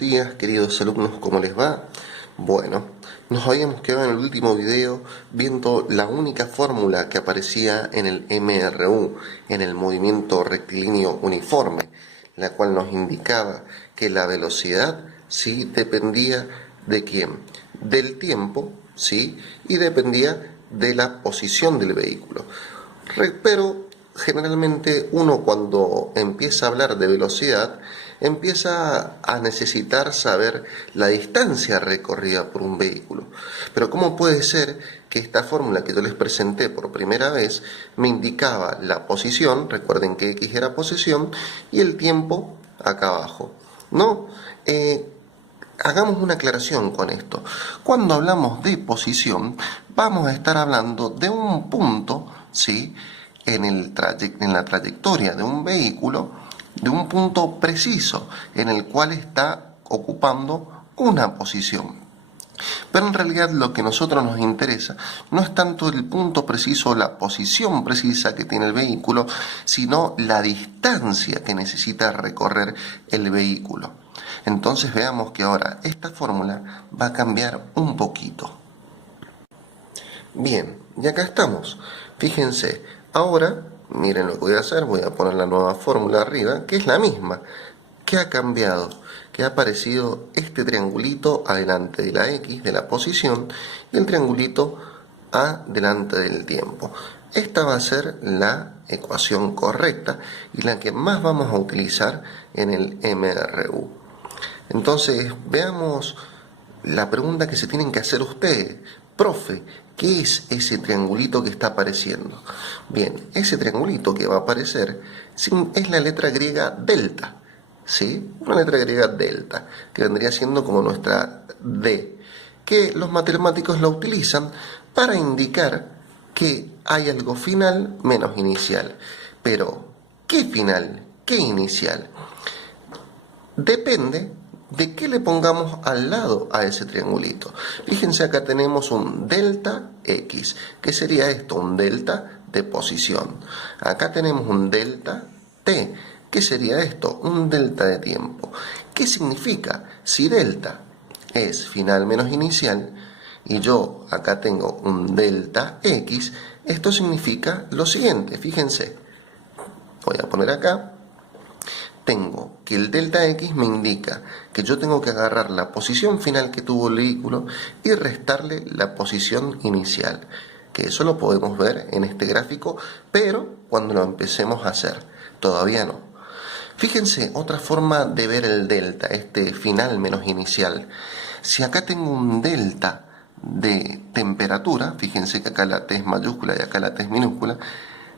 días, queridos alumnos, ¿cómo les va? Bueno, nos habíamos quedado en el último video viendo la única fórmula que aparecía en el MRU, en el movimiento rectilíneo uniforme, la cual nos indicaba que la velocidad sí dependía de quién, del tiempo, sí, y dependía de la posición del vehículo. Pero generalmente uno cuando empieza a hablar de velocidad empieza a necesitar saber la distancia recorrida por un vehículo. Pero ¿cómo puede ser que esta fórmula que yo les presenté por primera vez me indicaba la posición? Recuerden que X era posición y el tiempo acá abajo, ¿no? Hagamos una aclaración con esto. Cuando hablamos de posición, vamos a estar hablando de un punto, ¿sí?, en la trayectoria de un vehículo, de un punto preciso en el cual está ocupando una posición. Pero en realidad lo que a nosotros nos interesa no es tanto el punto preciso o la posición precisa que tiene el vehículo, sino la distancia que necesita recorrer el vehículo. Entonces veamos que ahora esta fórmula va a cambiar un poquito. Bien, y acá estamos. Fíjense, ahora, miren lo que voy a hacer, voy a poner la nueva fórmula arriba, que es la misma. ¿Qué ha cambiado? Que ha aparecido este triangulito adelante de la X, de la posición, y el triangulito adelante del tiempo. Esta va a ser la ecuación correcta y la que más vamos a utilizar en el MRU. Entonces, veamos la pregunta que se tienen que hacer ustedes. Profe, ¿qué es ese triangulito que está apareciendo? Bien, ese triangulito que va a aparecer es la letra griega delta, ¿sí? Una letra griega delta, que vendría siendo como nuestra D, que los matemáticos la utilizan para indicar que hay algo final menos inicial. Pero, ¿qué final? ¿Qué inicial? Depende de qué le pongamos al lado a ese triangulito. Fíjense, acá tenemos un delta X. ¿Qué sería esto? Un delta de posición. Acá tenemos un delta T. ¿Qué sería esto? Un delta de tiempo. ¿Qué significa? Si delta es final menos inicial y yo acá tengo un delta X, esto significa lo siguiente. Fíjense, voy a poner acá. Tengo que el delta X me indica que yo tengo que agarrar la posición final que tuvo el vehículo y restarle la posición inicial, que eso lo podemos ver en este gráfico, pero cuando lo empecemos a hacer, todavía no. Fíjense, otra forma de ver el delta, este final menos inicial. Si acá tengo un delta de temperatura, fíjense que acá la T es mayúscula y acá la T es minúscula,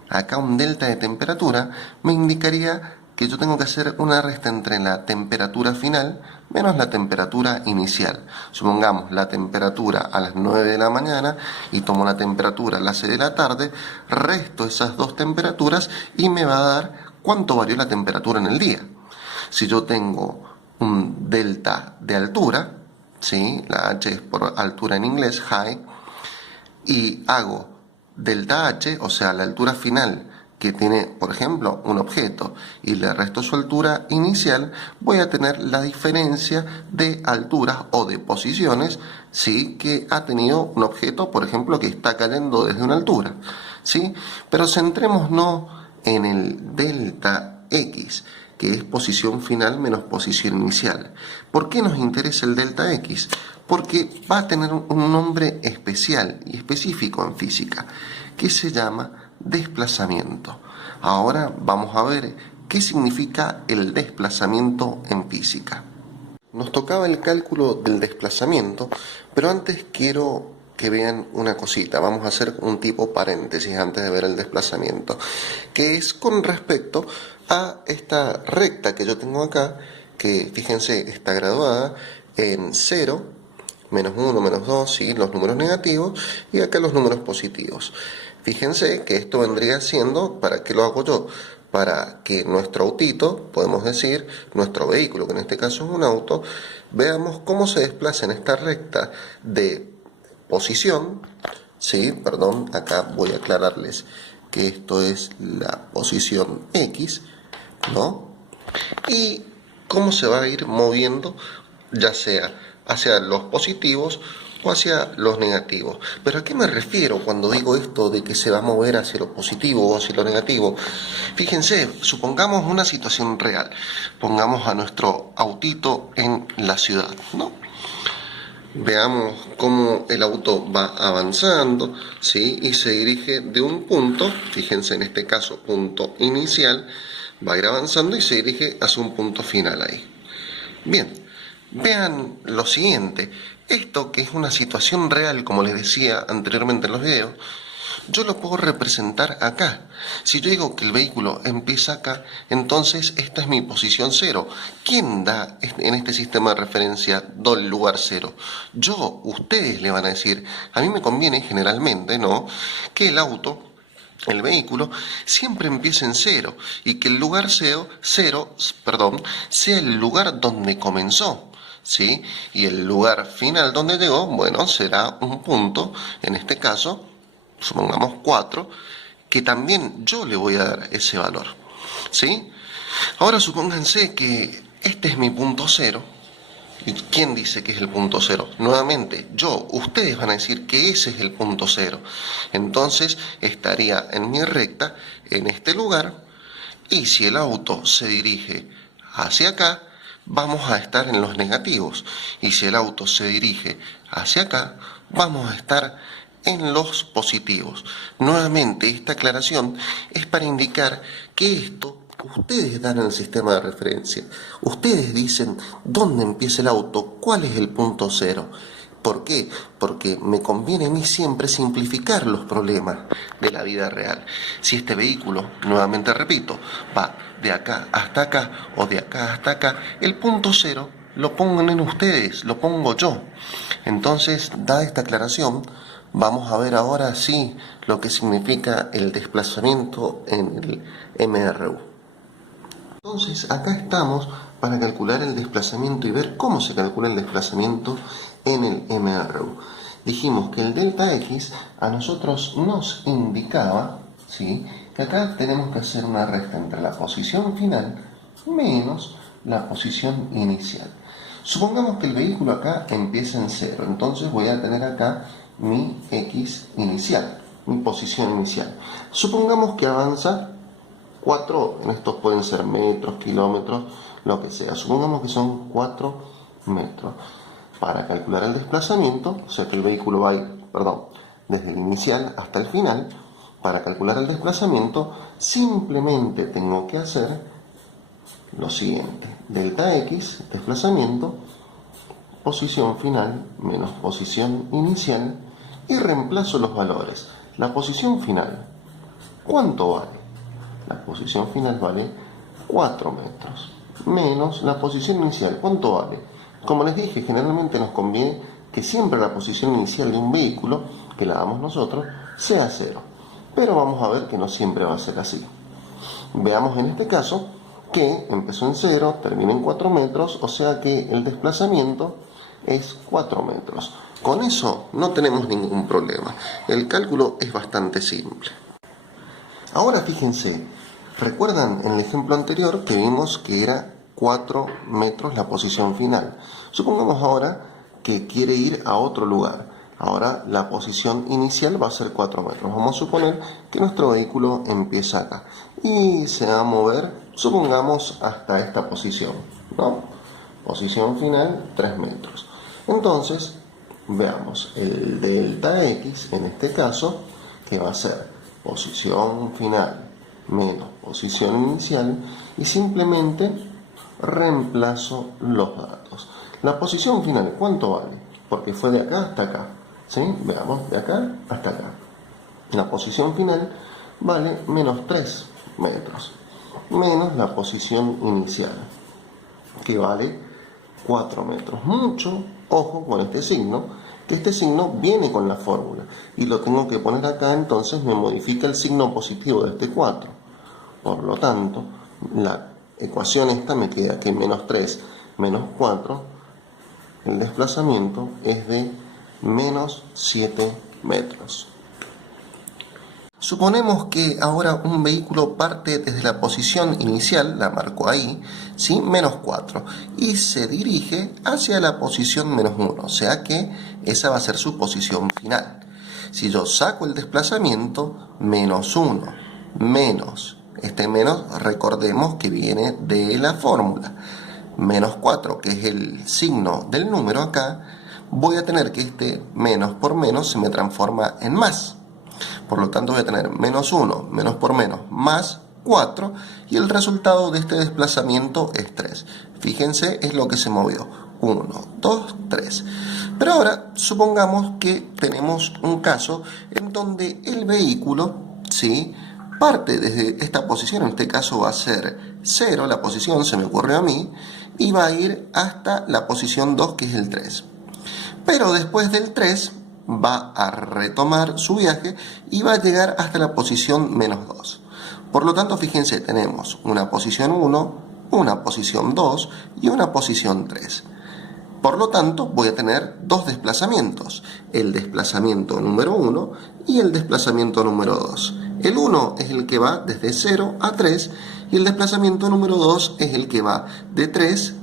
acá un delta de temperatura me indicaría que yo tengo que hacer una resta entre la temperatura final menos la temperatura inicial. Supongamos la temperatura a las 9 de la mañana y tomo la temperatura a las 6 de la tarde, resto esas dos temperaturas y me va a dar cuánto varió la temperatura en el día. Si yo tengo un delta de altura, ¿sí?, la H es por altura en inglés, high, y hago delta H, o sea, la altura final que tiene, por ejemplo, un objeto, y le resto su altura inicial, voy a tener la diferencia de alturas o de posiciones, ¿sí?, que ha tenido un objeto, por ejemplo, que está cayendo desde una altura, ¿sí? Pero centrémonos en el delta X, que es posición final menos posición inicial. ¿Por qué nos interesa el delta X? Porque va a tener un nombre especial y específico en física, que se llama desplazamiento. Ahora vamos a ver qué significa el desplazamiento en física. Nos tocaba el cálculo del desplazamiento, pero antes quiero que vean una cosita. Vamos a hacer un tipo paréntesis antes de ver el desplazamiento, que es con respecto a esta recta que yo tengo acá, que fíjense está graduada en 0, menos 1, menos 2, ¿sí?, los números negativos, y acá los números positivos. Fíjense que esto vendría siendo, ¿para qué lo hago yo? Para que nuestro autito, podemos decir, nuestro vehículo, que en este caso es un auto, veamos cómo se desplaza en esta recta de posición, ¿sí? Perdón, acá voy a aclararles que esto es la posición X, ¿no? Y cómo se va a ir moviendo ya sea hacia los positivos o hacia los negativos. ¿Pero a qué me refiero cuando digo esto de que se va a mover hacia lo positivo o hacia lo negativo? Fíjense, supongamos una situación real. Pongamos a nuestro autito en la ciudad, ¿no? Veamos cómo el auto va avanzando, ¿sí? Y se dirige de un punto, fíjense en este caso, punto inicial, va a ir avanzando y se dirige hacia un punto final ahí. Bien, vean lo siguiente, esto que es una situación real, como les decía anteriormente en los videos, yo lo puedo representar acá. Si yo digo que el vehículo empieza acá, entonces esta es mi posición cero. ¿Quién da en este sistema de referencia el lugar cero? Yo, ustedes le van a decir, a mí me conviene generalmente, ¿no?, que el vehículo siempre empiece en cero y que el lugar cero, sea el lugar donde comenzó, ¿sí? Y el lugar final donde llegó, bueno, será un punto, en este caso, supongamos 4, que también yo le voy a dar ese valor, ¿sí? Ahora supónganse que este es mi punto cero. ¿Y quién dice que es el punto cero? Nuevamente, yo, ustedes van a decir que ese es el punto cero. Entonces estaría en mi recta, en este lugar, y si el auto se dirige hacia acá, vamos a estar en los negativos. Y si el auto se dirige hacia acá, vamos a estar en los positivos. Nuevamente, esta aclaración es para indicar que esto ustedes dan el sistema de referencia. Ustedes dicen dónde empieza el auto, cuál es el punto cero. ¿Por qué? Porque me conviene a mí siempre simplificar los problemas de la vida real. Si este vehículo, nuevamente repito, va de acá hasta acá o de acá hasta acá, el punto cero lo pongan en ustedes, lo pongo yo. Entonces, dada esta aclaración, vamos a ver ahora sí lo que significa el desplazamiento en el MRU. Entonces, acá estamos para calcular el desplazamiento y ver cómo se calcula el desplazamiento en el MRU. Dijimos que el delta X a nosotros nos indicaba, ¿sí?, que acá tenemos que hacer una resta entre la posición final menos la posición inicial. Supongamos que el vehículo acá empieza en 0, entonces voy a tener acá mi X inicial, mi posición inicial. Supongamos que avanza 4, en estos pueden ser metros, kilómetros, lo que sea. Supongamos que son 4 metros. Para calcular el desplazamiento, o sea que el vehículo va a ir, desde el inicial hasta el final, para calcular el desplazamiento, simplemente tengo que hacer lo siguiente. Delta X, desplazamiento, posición final menos posición inicial, y reemplazo los valores. La posición final, ¿cuánto vale? La posición final vale 4 metros, menos la posición inicial, ¿cuánto vale? Como les dije, generalmente nos conviene que siempre la posición inicial de un vehículo, que la damos nosotros, sea 0. Pero vamos a ver que no siempre va a ser así. Veamos en este caso que empezó en 0, termina en 4 metros, o sea que el desplazamiento es 4 metros. Con eso no tenemos ningún problema. El cálculo es bastante simple. Ahora fíjense, ¿recuerdan en el ejemplo anterior que vimos que era 4 metros la posición final? Supongamos ahora que quiere ir a otro lugar. Ahora la posición inicial va a ser 4 metros. Vamos a suponer que nuestro vehículo empieza acá y se va a mover, supongamos, hasta esta posición, ¿no? Posición final 3 metros. Entonces, veamos el delta X, en este caso, que va a ser posición final menos posición inicial, y simplemente reemplazo los datos. La posición final, ¿cuánto vale? Porque fue de acá hasta acá, ¿sí? Veamos, de acá hasta acá. La posición final vale menos 3 metros, menos la posición inicial, que vale 4 metros. Mucho ojo con este signo, que este signo viene con la fórmula y lo tengo que poner acá, entonces me modifica el signo positivo de este 4. Por lo tanto, la ecuación esta me queda que menos 3 menos 4, el desplazamiento es de menos 7 metros. Suponemos que ahora un vehículo parte desde la posición inicial, la marco ahí, ¿sí? menos 4, y se dirige hacia la posición menos 1, o sea que esa va a ser su posición final. Si yo saco el desplazamiento, menos 1, menos, este menos recordemos que viene de la fórmula, menos 4, que es el signo del número acá, voy a tener que este menos por menos se me transforma en más. Por lo tanto voy a tener menos 1, menos por menos, más 4, y el resultado de este desplazamiento es 3. Fíjense, es lo que se movió. 1, 2, 3. Pero ahora supongamos que tenemos un caso en donde el vehículo, ¿sí?, parte desde esta posición, en este caso va a ser 0, la posición se me ocurrió a mí, y va a ir hasta la posición 2, que es el 3. Pero después del 3 va a retomar su viaje y va a llegar hasta la posición menos 2. Por lo tanto, fíjense, tenemos una posición 1, una posición 2 y una posición 3. Por lo tanto, voy a tener dos desplazamientos, el desplazamiento número 1 y el desplazamiento número 2. El 1 es el que va desde 0 a 3 y el desplazamiento número 2 es el que va de 3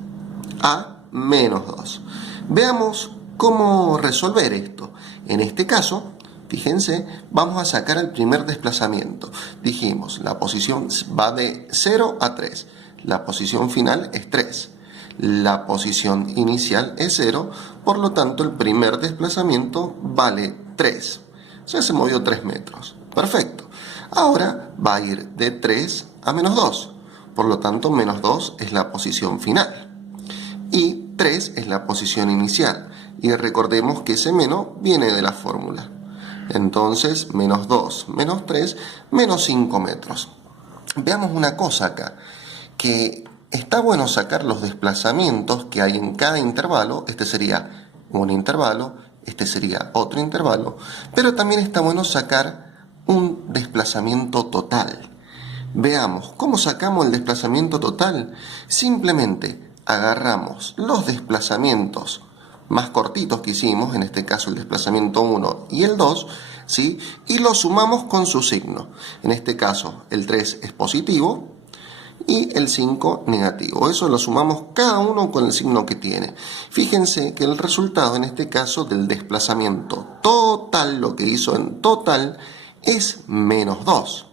a menos 2. Veamos cómo resolver esto. En este caso, fíjense, vamos a sacar el primer desplazamiento. Dijimos, la posición va de 0 a 3. La posición final es 3. La posición inicial es 0, por lo tanto el primer desplazamiento vale 3. O sea, se movió 3 metros. Perfecto. Ahora va a ir de 3 a menos 2. Por lo tanto, menos 2 es la posición final. Y 3 es la posición inicial. Y recordemos que ese menos viene de la fórmula. Entonces, menos 2, menos 3, menos 5 metros. Veamos una cosa acá, que está bueno sacar los desplazamientos que hay en cada intervalo. Este sería un intervalo, este sería otro intervalo, pero también está bueno sacar un desplazamiento total. Veamos, ¿cómo sacamos el desplazamiento total? Simplemente agarramos los desplazamientos más cortitos que hicimos, en este caso el desplazamiento 1 y el 2, ¿sí?, y los sumamos con su signo. En este caso el 3 es positivo y el 5 negativo. Eso lo sumamos cada uno con el signo que tiene. Fíjense que el resultado en este caso del desplazamiento total, lo que hizo en total, es menos 2.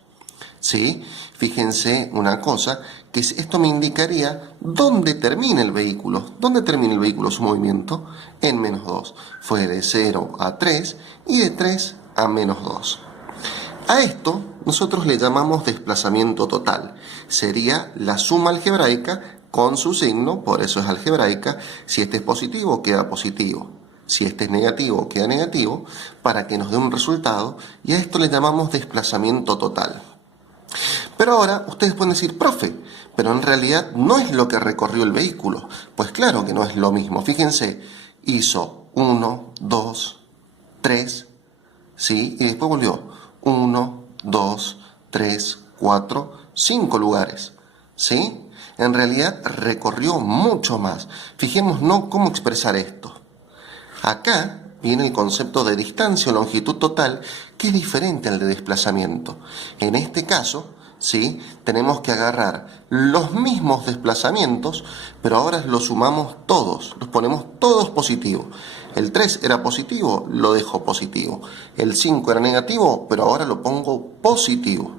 ¿Sí? Fíjense una cosa, que esto me indicaría dónde termina el vehículo. ¿Dónde termina el vehículo su movimiento? En menos 2. Fue de 0 a 3 y de 3 a menos 2. A esto nosotros le llamamos desplazamiento total. Sería la suma algebraica con su signo, por eso es algebraica. Si este es positivo, queda positivo. Si este es negativo, queda negativo, para que nos dé un resultado. Y a esto le llamamos desplazamiento total. Pero ahora ustedes pueden decir, profe, pero en realidad no es lo que recorrió el vehículo. Pues claro que no es lo mismo. Fíjense, hizo 1, 2, 3, ¿sí? Y después volvió 1, 2, 3, 4, 5 lugares, ¿sí? En realidad recorrió mucho más. Fijémonos cómo expresar esto. Acá viene el concepto de distancia o longitud total, que es diferente al de desplazamiento. En este caso, ¿sí?, tenemos que agarrar los mismos desplazamientos, pero ahora los sumamos todos, los ponemos todos positivos. El 3 era positivo, lo dejo positivo. El 5 era negativo, pero ahora lo pongo positivo.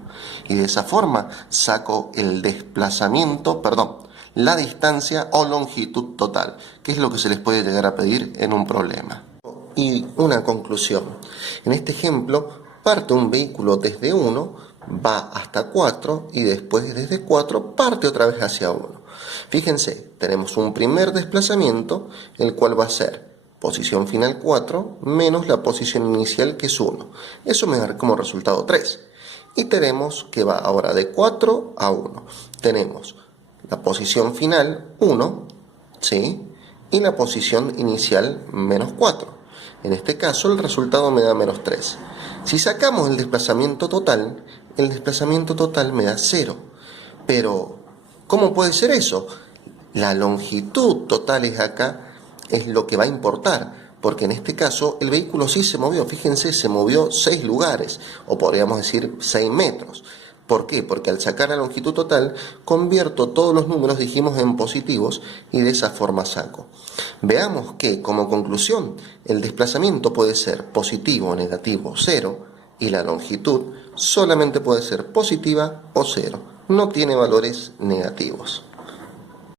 Y de esa forma saco el desplazamiento, la distancia o longitud total, que es lo que se les puede llegar a pedir en un problema. Y una conclusión. En este ejemplo, parte un vehículo desde 1, va hasta 4 y después desde 4 parte otra vez hacia 1. Fíjense, tenemos un primer desplazamiento, el cual va a ser posición final 4 menos la posición inicial, que es 1. Eso me da como resultado 3. Y tenemos que va ahora de 4 a 1. Tenemos la posición final 1, ¿sí?, y la posición inicial menos 4. En este caso el resultado me da menos 3. Si sacamos el desplazamiento total me da 0. Pero, ¿cómo puede ser eso? La longitud total es acá, es lo que va a importar. porque en este caso el vehículo sí se movió, fíjense, se movió 6 lugares, o podríamos decir 6 metros. ¿Por qué? Porque al sacar la longitud total, convierto todos los números, dijimos, en positivos y de esa forma saco. Veamos que, como conclusión, el desplazamiento puede ser positivo, negativo, cero, y la longitud solamente puede ser positiva o cero. No tiene valores negativos.